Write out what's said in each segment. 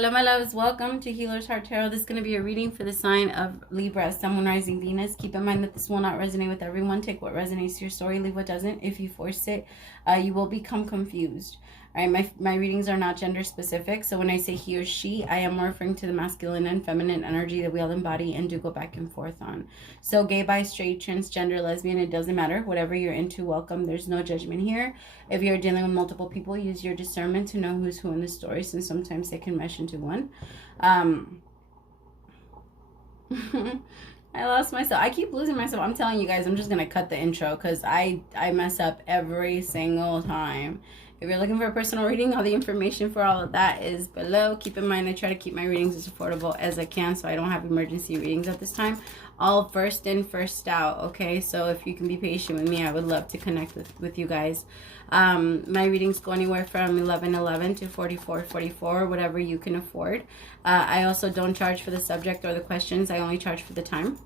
Hello my loves, welcome to Healer's Heart Tarot. This is going to be a reading for the sign of Libra, Sun, Moon, Rising, Venus. Keep in mind that this will not resonate with everyone. Take what resonates to your story, leave what doesn't. If you force it, you will become confused. All right, my readings are not gender specific, so when I say he or she, I am referring to the masculine and feminine energy that we all embody and do go back and forth on. So gay, bi, straight, transgender, lesbian, it doesn't matter. Whatever you're into, welcome. There's no judgment here. If you're dealing with multiple people, use your discernment to know who's who in the story, since sometimes they can mesh into one. I lost myself. I keep losing myself. I'm telling you guys, I'm just going to cut the intro because I mess up every single time. If you're looking for a personal reading, all the information for all of that is below. Keep in mind, I try to keep my readings as affordable as I can, so I don't have emergency readings at this time. All first in, first out, okay? So if you can be patient with me, I would love to connect with you guys. My readings go anywhere from $11.11 to $44.44, whatever you can afford. I also don't charge for the subject or the questions. I only charge for the time.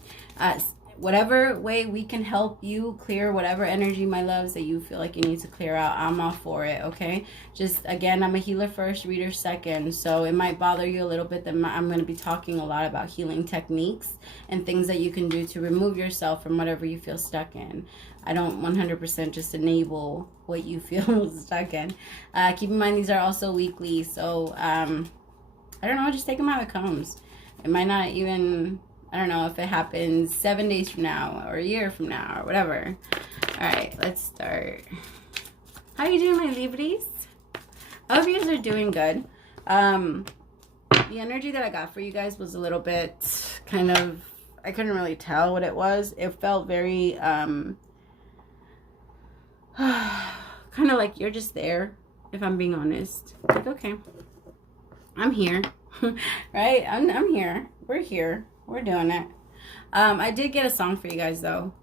Whatever way we can help you clear whatever energy, my loves, that you feel like you need to clear out, I'm all for it, okay? Just, again, I'm a healer first, reader second, so it might bother you a little bit that I'm going to be talking a lot about healing techniques and things that you can do to remove yourself from whatever you feel stuck in. I don't 100% just enable what you feel stuck in. Keep in mind, these are also weekly, so, I don't know, just take them how it comes. It might not even... I don't know if it happens 7 days from now or a year from now or whatever. All right, let's start. How you doing, my Libris? I hope you guys are doing good. The energy that I got for you guys was a little bit kind of, I couldn't really tell what it was. It felt very, kind of like you're just there, if I'm being honest. Like, okay, I'm here, right? I'm here. We're here. We're doing it. I did get a song for you guys, though.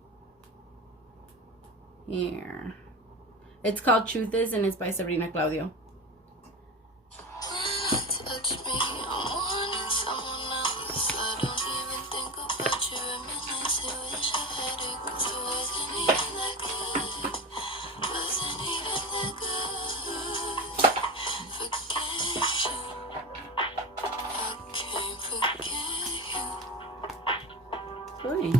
Here. It's called Truth Is, and it's by Sabrina Claudio. Boy.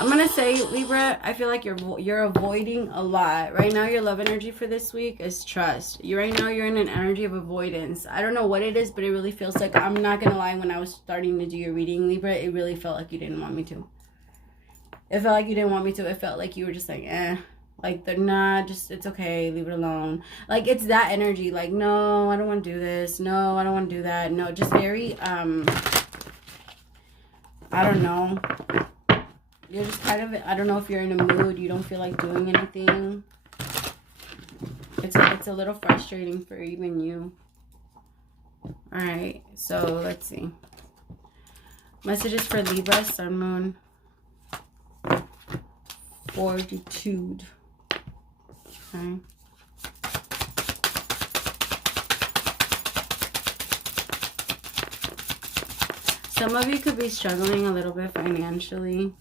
I'm gonna say, Libra, I feel like you're avoiding a lot right now. Your love energy for this week is trust. Right now you're in an energy of avoidance. I don't know what it is, but it really feels like, I'm not gonna lie, when I was starting to do your reading, Libra, it really felt like you didn't want me to. It felt like you didn't want me to. It felt like you were just like, like, they're not, just, it's okay, leave it alone. Like, it's that energy, like, no, I don't want to do this, no, I don't want to do that, no, just very, I don't know. You're just kind of, I don't know if you're in a mood, you don't feel like doing anything. It's a little frustrating for even you. Alright, so let's see. Messages for Libra, Sun, Moon, Fortitude. Okay. Some of you could be struggling a little bit financially.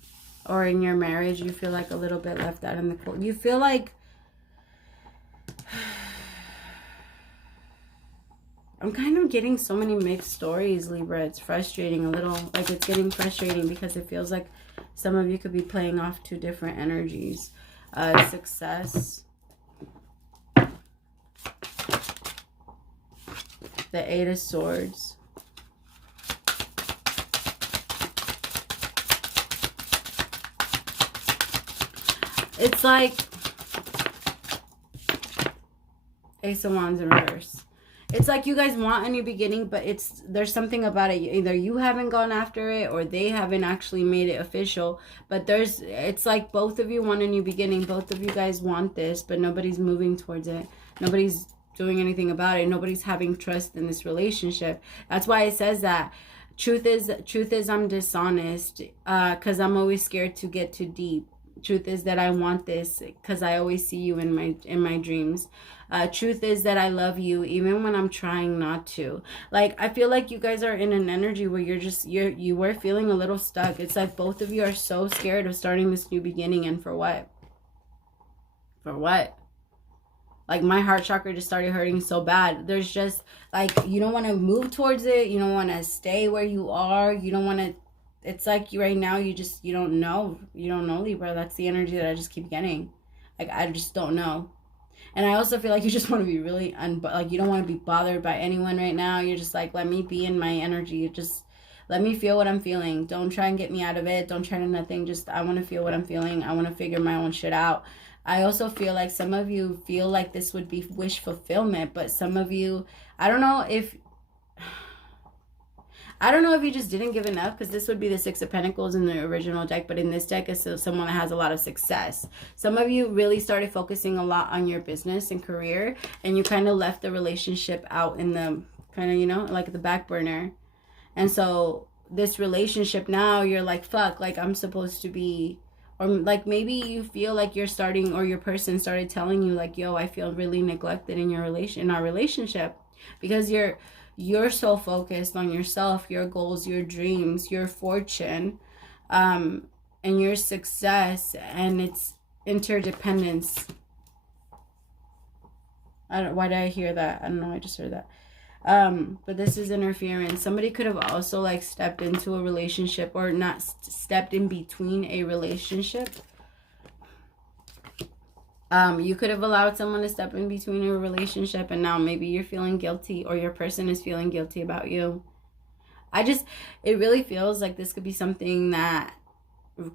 Or in your marriage, you feel like a little bit left out in the cold. You feel like... I'm kind of getting so many mixed stories, Libra. It's frustrating a little. Like, it's getting frustrating because it feels like some of you could be playing off two different energies. Success. The Eight of Swords. It's like Ace of Wands in reverse. It's like you guys want a new beginning, but there's something about it. Either you haven't gone after it or they haven't actually made it official. But it's like both of you want a new beginning. Both of you guys want this, but nobody's moving towards it. Nobody's doing anything about it. Nobody's having trust in this relationship. That's why it says that Truth is I'm dishonest because I'm always scared to get too deep. Truth is that I want this because I always see you in my dreams. Truth is that I love you even when I'm trying not to. Like, I feel like you guys are in an energy where you were feeling a little stuck. It's like both of you are so scared of starting this new beginning, and for what? For what? Like, my heart chakra just started hurting so bad. There's just, like, you don't want to move towards it. You don't want to stay where you are. You don't want to, it's like right now you don't know. You don't know, Libra. That's the energy that I just keep getting. Like, I just don't know. And I also feel like you just want to be really, like, you don't want to be bothered by anyone right now. You're just like, let me be in my energy. Just let me feel what I'm feeling. Don't try and get me out of it. Don't try to nothing. Just, I want to feel what I'm feeling. I want to figure my own shit out. I also feel like some of you feel like this would be wish fulfillment, but some of you, I don't know if you just didn't give enough, because this would be the Six of Pentacles in the original deck, but in this deck is someone that has a lot of success. Some of you really started focusing a lot on your business and career, and you kind of left the relationship out in the kind of, you know, like the back burner. And so this relationship now, you're like, fuck, like I'm supposed to be, or like maybe you feel like you're starting, or your person started telling you like, yo, I feel really neglected in our relationship, because you're so focused on yourself, your goals, your dreams, your fortune, and your success, and it's interdependence. Why did I hear that? I don't know, I just heard that. But this is interference. Somebody could have also like stepped into a relationship, or not stepped in between a relationship. You could have allowed someone to step in between a relationship, and now maybe you're feeling guilty, or your person is feeling guilty about you. It really feels like this could be something that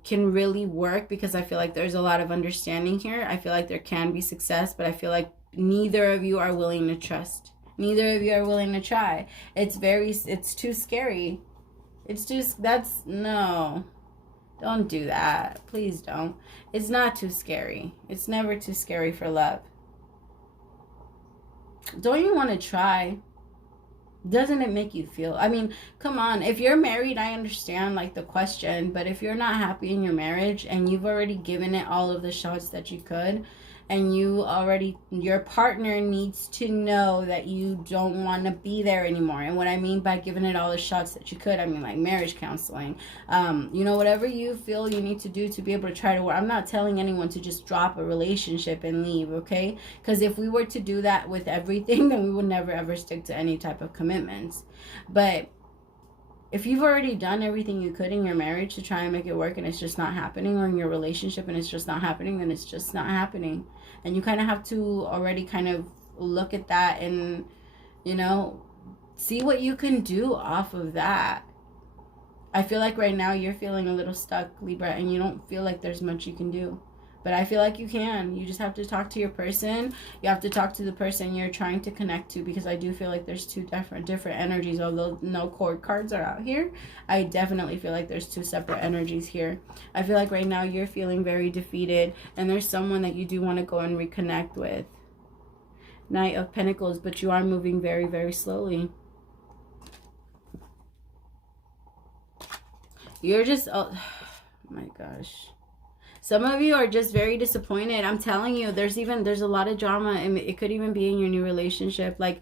can really work, because I feel like there's a lot of understanding here. I feel like there can be success, but I feel like neither of you are willing to trust. Neither of you are willing to try. It's too scary. No. Don't do that. Please don't. It's not too scary. It's never too scary for love. Don't you want to try? Doesn't it make you feel? I mean, come on. If you're married, I understand like the question. But if you're not happy in your marriage and you've already given it all of the shots that you could, and your partner needs to know that you don't want to be there anymore. And what I mean by giving it all the shots that you could, I mean like marriage counseling, you know, whatever you feel you need to do to be able to try to work. I'm not telling anyone to just drop a relationship and leave, okay? Because if we were to do that with everything, then we would never ever stick to any type of commitments. But if you've already done everything you could in your marriage to try and make it work, and it's just not happening, or in your relationship and it's just not happening, then it's just not happening. And you kind of have to already kind of look at that and, you know, see what you can do off of that. I feel like right now you're feeling a little stuck, Libra, and you don't feel like there's much you can do. But I feel like you can. You just have to talk to your person. You have to talk to the person you're trying to connect to, because I do feel like there's two different energies. Although no cord cards are out here, I definitely feel like there's two separate energies here. I feel like right now you're feeling very defeated, and there's someone that you do want to go and reconnect with. Knight of Pentacles, but you are moving very, very slowly. You're just, oh my gosh. Some of you are just very disappointed. I'm telling you, there's a lot of drama, and it could even be in your new relationship. Like,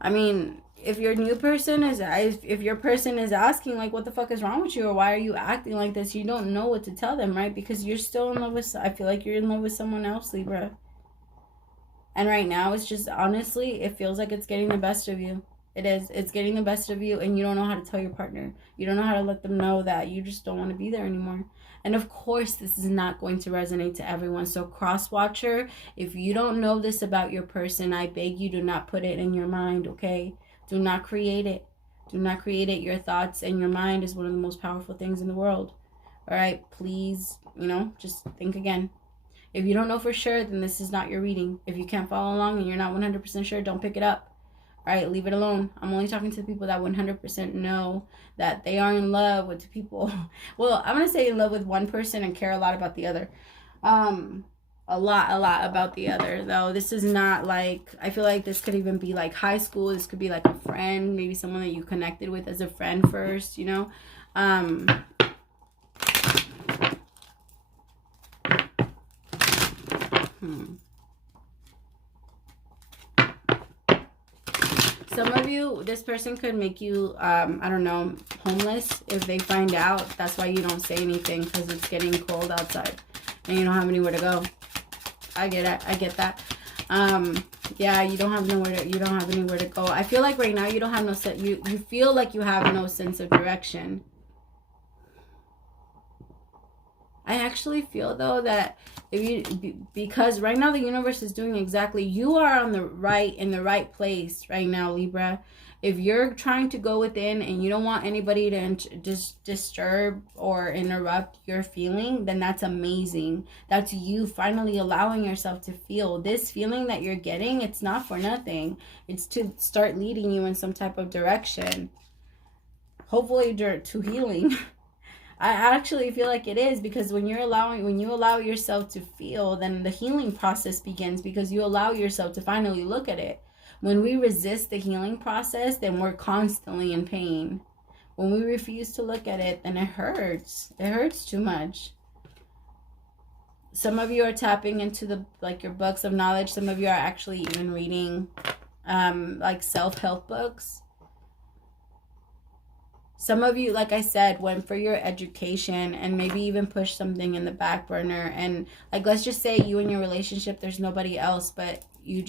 I mean, if your person is asking, like, what the fuck is wrong with you, or why are you acting like this, you don't know what to tell them, right? Because you're still in love with, I feel like you're in love with someone else, Libra. And right now, it's just, honestly, it feels like it's getting the best of you. It is. It's getting the best of you, and you don't know how to tell your partner. You don't know how to let them know that you just don't want to be there anymore. And of course, this is not going to resonate to everyone. So cross-watcher, if you don't know this about your person, I beg you, do not put it in your mind, okay? Do not create it. Do not create it. Your thoughts and your mind is one of the most powerful things in the world. All right? Please, you know, just think again. If you don't know for sure, then this is not your reading. If you can't follow along and you're not 100% sure, don't pick it up. All right, leave it alone. I'm only talking to the people that 100% know that they are in love with the people. Well, I'm going to say in love with one person and care a lot about the other. a lot about the other, though. This is not like, I feel like this could even be like high school. This could be like a friend, maybe someone that you connected with as a friend first, you know. Some of you, this person could make you, I don't know, homeless if they find out. That's why you don't say anything, because it's getting cold outside and you don't have anywhere to go. I get it. I get that. Yeah, you don't have anywhere to go. I feel like right now you don't have no sense. You feel like you have no sense of direction. I actually feel, though, that if you, because right now the universe is doing exactly, you are on the right, in the right place right now, Libra. If you're trying to go within and you don't want anybody to just disturb or interrupt your feeling, then that's amazing. That's you finally allowing yourself to feel. This feeling that you're getting, it's not for nothing. It's to start leading you in some type of direction. Hopefully to healing. I actually feel like it is, because when you allow yourself to feel, then the healing process begins, because you allow yourself to finally look at it. When we resist the healing process, then we're constantly in pain. When we refuse to look at it, then it hurts. It hurts too much. Some of you are tapping into your books of knowledge. Some of you are actually even reading like self-help books. Some of you, like I said, went for your education and maybe even pushed something in the back burner. And like, let's just say you in your relationship, there's nobody else, but you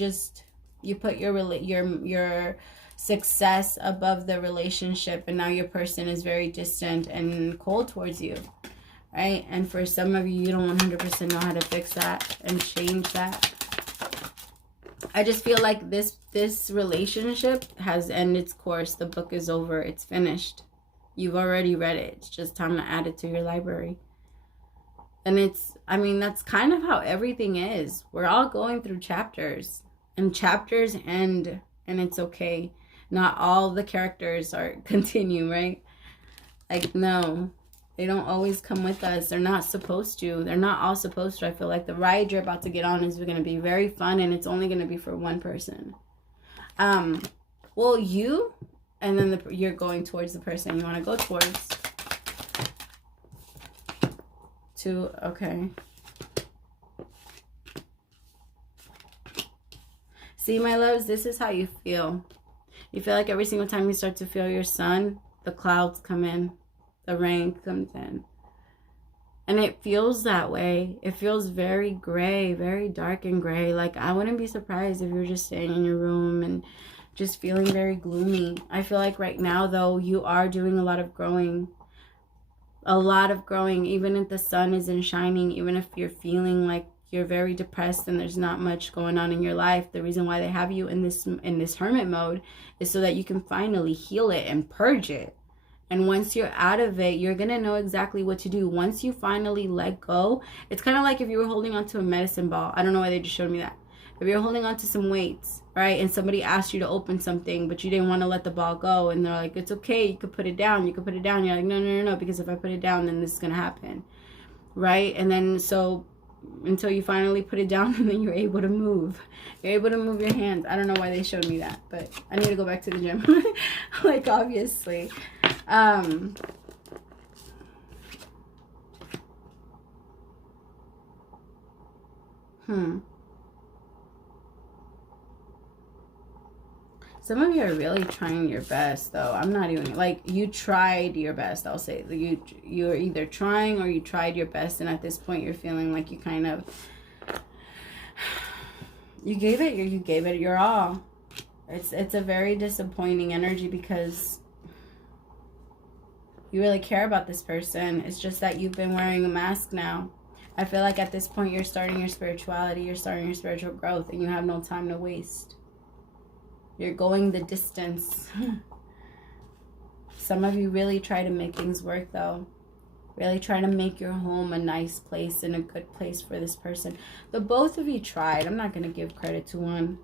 put your success above the relationship, and now your person is very distant and cold towards you, right? And for some of you, you don't 100% know how to fix that and change that. I just feel like this relationship has ended its course. The book is over. It's finished. You've already read it. It's just time to add it to your library. And that's kind of how everything is. We're all going through chapters, and chapters end, and it's okay. Not all the characters continue, right? Like, no, they don't always come with us. They're not supposed to. They're not all supposed to. I feel like the ride you're about to get on is going to be very fun, and it's only going to be for one person. Well, you... and then you're going towards the person you want to go towards. Okay. See, my loves, this is how you feel. You feel like every single time you start to feel your sun, the clouds come in. The rain comes in. And it feels that way. It feels very gray, very dark and gray. Like, I wouldn't be surprised if you're just staying in your room and just feeling very gloomy. I feel like right now, though, you are doing a lot of growing. A lot of growing, even if the sun isn't shining, even if you're feeling like you're very depressed and there's not much going on in your life. The reason why they have you in this hermit mode is so that you can finally heal it and purge it. And once you're out of it, you're going to know exactly what to do. Once you finally let go, it's kind of like if you were holding onto a medicine ball. I don't know why they just showed me that. If you're holding on to some weights, right, and somebody asked you to open something, but you didn't want to let the ball go, and they're like, it's okay, you could put it down, you could put it down. You're like, no, because if I put it down, then this is going to happen, right? And then so until you finally put it down, and then you're able to move. You're able to move your hands. I don't know why they showed me that, but I need to go back to the gym. Like, obviously. Some of you are really trying your best, though. I'm not even, like, you tried your best, I'll say. You're either trying or you tried your best, and at this point you're feeling like you kind of, you gave it your all. It's a very disappointing energy, because you really care about this person. It's just that you've been wearing a mask now. I feel like at this point you're starting your spirituality, you're starting your spiritual growth, and you have no time to waste. You're going the distance. Some of you really try to make things work, though. Really try to make your home a nice place and a good place for this person. The both of you tried. I'm not going to give credit to one.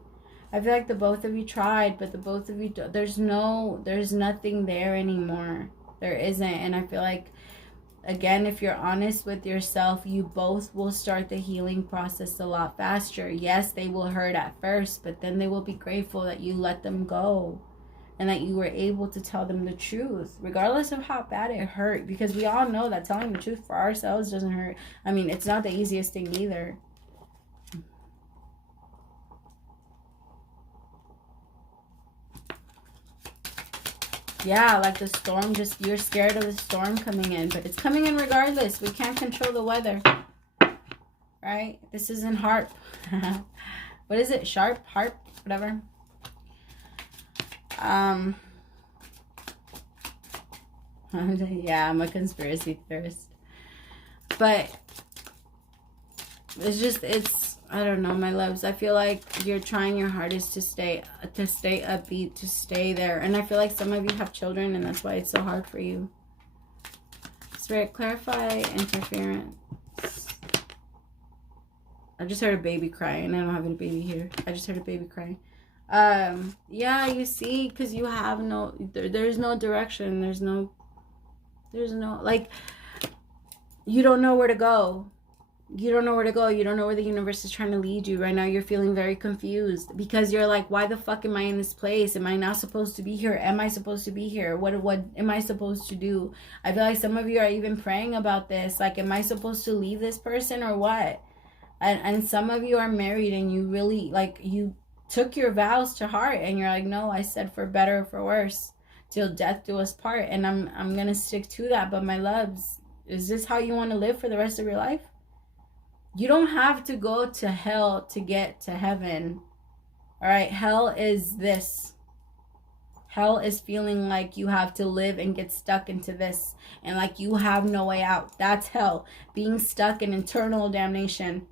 I feel like the both of you tried, but the both of you, there's nothing there anymore. There isn't. And I feel like again, if you're honest with yourself, you both will start the healing process a lot faster. Yes, they will hurt at first, but then they will be grateful that you let them go and that you were able to tell them the truth, regardless of how bad it hurt. Because we all know that telling the truth for ourselves doesn't hurt. I mean, it's not the easiest thing either. Yeah, like the storm, just you're scared of the storm coming in, but it's coming in regardless. We can't control the weather, right? This isn't harp. What is it? Harp, whatever. Yeah, I'm a conspiracy theorist, but it's I don't know, my loves. I feel like you're trying your hardest to stay upbeat, to stay there. And I feel like some of you have children, and that's why it's so hard for you. Spirit, clarify interference. I just heard a baby crying. I don't have any baby here. I just heard a baby crying. Yeah, you see, because you have there's no direction. There's no, like, you don't know where to go. You don't know where to go. You don't know where the universe is trying to lead you. Right now, you're feeling very confused because you're like, why the fuck am I in this place? Am I not supposed to be here? Am I supposed to be here? What am I supposed to do? I feel like some of you are even praying about this. Like, am I supposed to leave this person or what? And some of you are married and you really, like, you took your vows to heart and you're like, no, I said for better or for worse, till death do us part. And I'm going to stick to that. But my loves, is this how you want to live for the rest of your life? You don't have to go to hell to get to heaven. All right. Hell is this. Hell is feeling like you have to live and get stuck into this. And like you have no way out. That's hell. Being stuck in eternal damnation.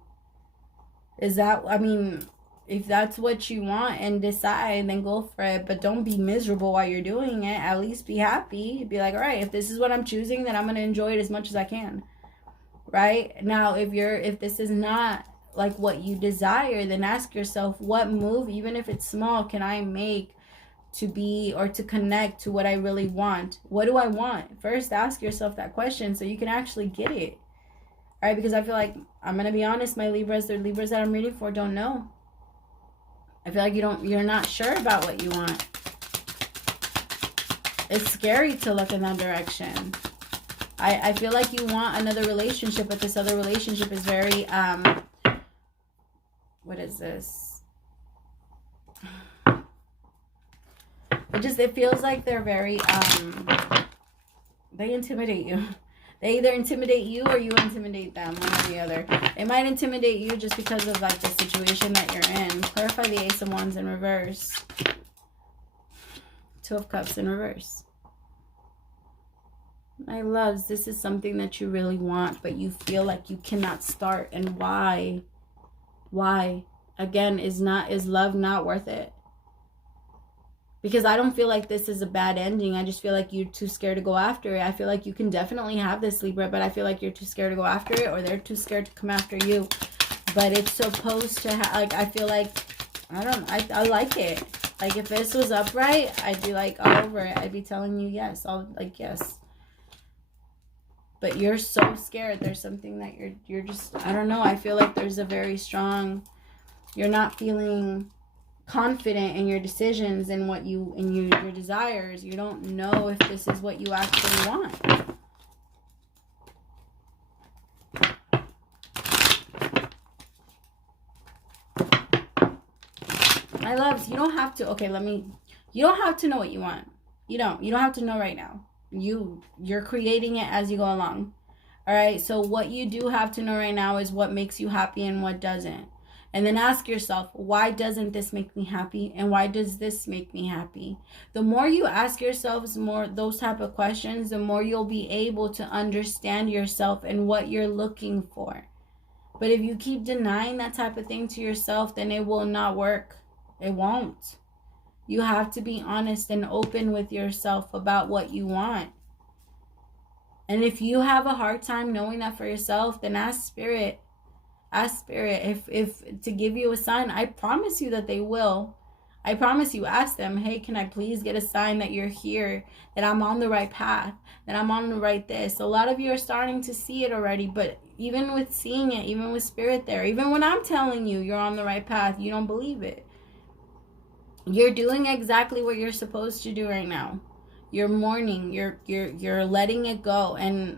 Is that, I mean, if that's what you want and decide, then go for it. But don't be miserable while you're doing it. At least be happy. Be like, all right, if this is what I'm choosing, then I'm going to enjoy it as much as I can. Right now, if this is not like what you desire, then ask yourself, what move, even if it's small, can I make to be or to connect to what I really want? What do I want? First, ask yourself that question so you can actually get it. All right, because I feel like, I'm gonna be honest, my Libras, the Libras that I'm reading for don't know. I feel like you're not sure about what you want. It's scary to look in that direction. I feel like you want another relationship, but this other relationship is very, what is this? It feels like they're very, they intimidate you. They either intimidate you or you intimidate them, one or the other. They might intimidate you just because of like the situation that you're in. Clarify the Ace of Wands in reverse. Two of Cups in reverse. My loves, this is something that you really want, but you feel like you cannot start. And why? Why? Again, is love not worth it? Because I don't feel like this is a bad ending. I just feel like you're too scared to go after it. I feel like you can definitely have this, Libra, but I feel like you're too scared to go after it, or they're too scared to come after you. But it's supposed to like, I feel like, I like it. Like, if this was upright, I'd be like all over it. I'd be telling you yes. Yes. But you're so scared. There's something that you're just, I don't know. I feel like there's a very strong, you're not feeling confident in your decisions and what you, and your desires. You don't know if this is what you actually want. My loves, you don't have to, you don't have to know what you want. You don't have to know right now. You're creating it as you go along. All right, so what you do have to know right now is what makes you happy and what doesn't. And then ask yourself, why doesn't this make me happy? And why does this make me happy? The more you ask yourselves more those type of questions, the more you'll be able to understand yourself and what you're looking for. But if you keep denying that type of thing to yourself, then it will not work. It won't. You have to be honest and open with yourself about what you want. And if you have a hard time knowing that for yourself, then ask Spirit. Ask Spirit if to give you a sign. I promise you that they will. I promise you, ask them, hey, can I please get a sign that you're here, that I'm on the right path, that I'm on the right this. A lot of you are starting to see it already, but even with seeing it, even with spirit there, even when I'm telling you you're on the right path, you don't believe it. You're doing exactly what you're supposed to do right now. You're mourning, you're letting it go, and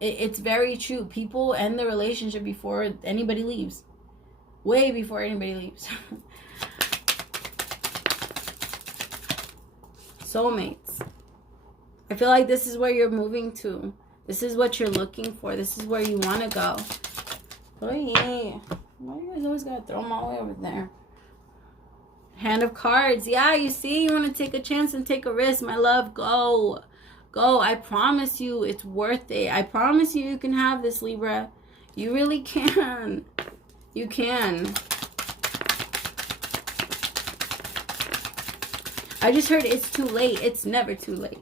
it's very true. People end the relationship before anybody leaves. Way before anybody leaves. Soulmates. I feel like this is where you're moving to. This is what you're looking for. This is where you want to go. Oh yeah. Why do you guys always gotta throw them all the way over there? Hand of Cards. Yeah, you see, you want to take a chance and take a risk. My love, go. Go. I promise you it's worth it. I promise you you can have this, Libra. You really can. You can. I just heard it's too late. It's never too late.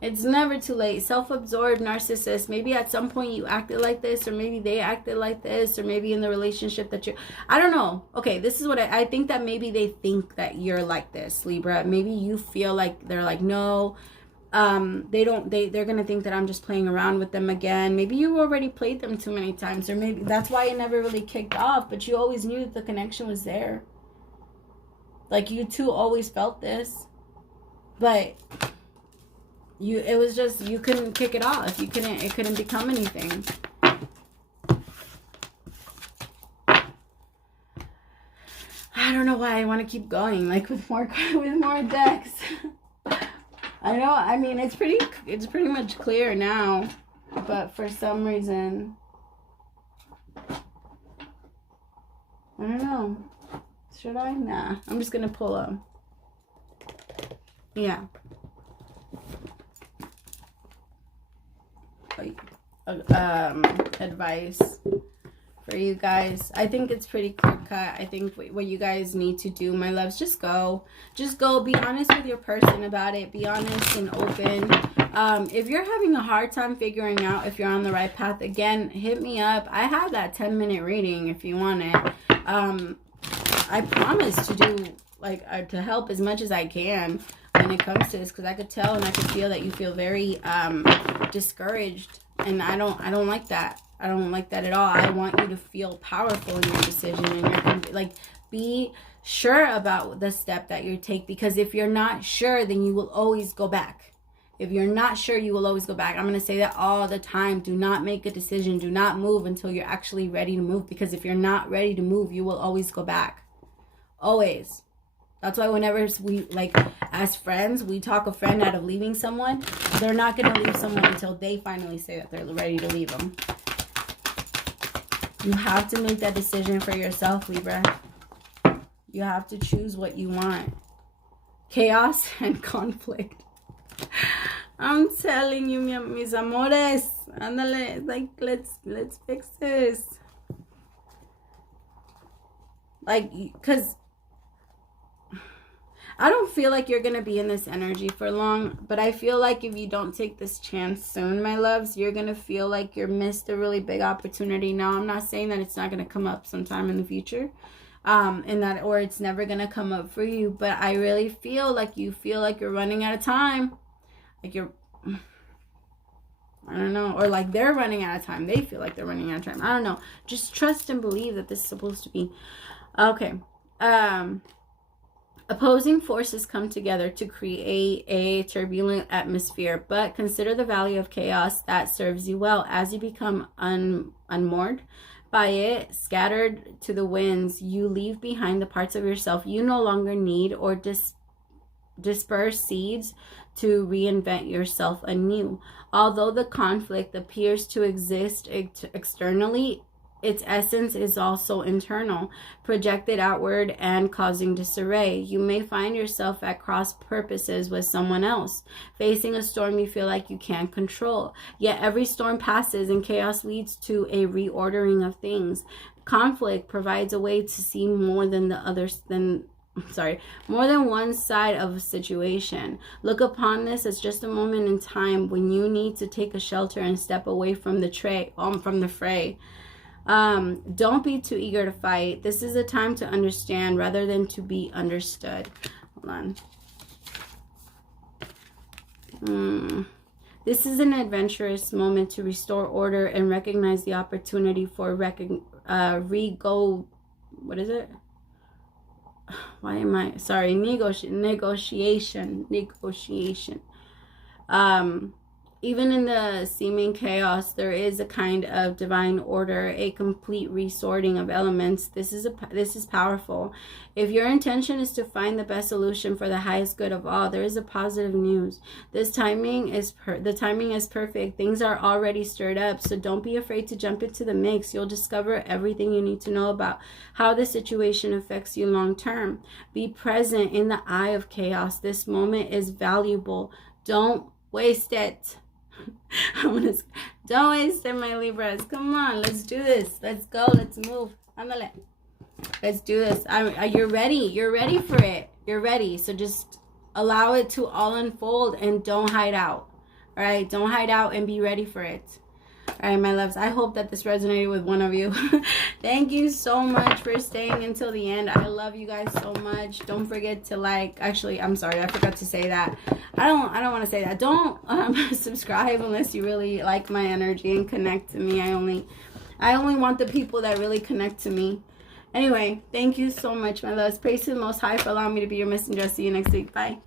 It's never too late. Self-absorbed narcissist. Maybe at some point you acted like this, or maybe they acted like this, or maybe in the relationship that you're... I don't know. Okay, this is what I think that maybe they think that you're like this, Libra. Maybe you feel like they're like, no, they're gonna think that I'm just playing around with them again. Maybe you already played them too many times, or maybe that's why it never really kicked off, but you always knew that the connection was there. Like, you two always felt this, but it was just, you couldn't kick it off. It couldn't become anything. I don't know why I want to keep going, like, with more decks. I know, I mean, it's pretty much clear now, but for some reason, I don't know. Should I? Nah, I'm just gonna pull them. Yeah. Advice for you guys. I think it's pretty clear cut. I think what you guys need to do, my loves, just go. Be honest with your person about it. Be honest and open. If you're having a hard time figuring out if you're on the right path, again, hit me up. I have that 10-minute reading if you want it. I promise to do, like, to help as much as I can when it comes to this, because I could tell and I could feel that you feel very discouraged, and I don't like that. I don't like that at all. I want you to feel powerful in your decision, and you're like, be sure about the step that you take, because if you're not sure, then you will always go back. If you're not sure, you will always go back. I'm going to say that all the time. Do not make a decision. Do not move until you're actually ready to move, because if you're not ready to move, you will always go back. Always. That's why whenever we, like, as friends, we talk a friend out of leaving someone, they're not going to leave someone until they finally say that they're ready to leave them. You have to make that decision for yourself, Libra. You have to choose what you want. Chaos and conflict. I'm telling you, mis amores. Andale, like, let's fix this. Like, because I don't feel like you're going to be in this energy for long, but I feel like if you don't take this chance soon, my loves, you're going to feel like you're missed a really big opportunity. Now, I'm not saying that it's not going to come up sometime in the future, or it's never going to come up for you, but I really feel like you're running out of time. Like I don't know, or like they're running out of time. They feel like they're running out of time. I don't know. Just trust and believe that this is supposed to be. Okay. Opposing forces come together to create a turbulent atmosphere, but consider the value of chaos that serves you well. As you become unmoored by it, scattered to the winds, you leave behind the parts of yourself you no longer need, or disperse seeds to reinvent yourself anew. Although the conflict appears to exist externally, its essence is also internal, projected outward and causing disarray. You may find yourself at cross purposes with someone else, facing a storm you feel like you can't control. Yet every storm passes and chaos leads to a reordering of things. Conflict provides a way to see more than more than one side of a situation. Look upon this as just a moment in time when you need to take a shelter and step away from the fray. Don't be too eager to fight. This is a time to understand rather than to be understood. Hold on. This is an adventurous moment to restore order and recognize the opportunity for what is it? Why am I sorry? Negotiation. Even in the seeming chaos, there is a kind of divine order, a complete resorting of elements. This is powerful. If your intention is to find the best solution for the highest good of all, there is a positive news. The timing is perfect. Things are already stirred up, so don't be afraid to jump into the mix. You'll discover everything you need to know about how the situation affects you long term. Be present in the eye of chaos. This moment is valuable. Don't waste it. Don't waste it, my Libras. Come on, let's do this. Let's go. Let's move. Andale. Let's do this. You're ready. You're ready for it. You're ready. So just allow it to all unfold and don't hide out. All right? Don't hide out and be ready for it. All right, my loves. I hope that this resonated with one of you. Thank you so much for staying until the end. I love you guys so much. Don't forget to like. Actually, I'm sorry. I forgot to say that. I don't want to say that. Don't subscribe unless you really like my energy and connect to me. I only want the people that really connect to me. Anyway, thank you so much, my loves. Praise to the Most High for allowing me to be your messenger. See you next week. Bye.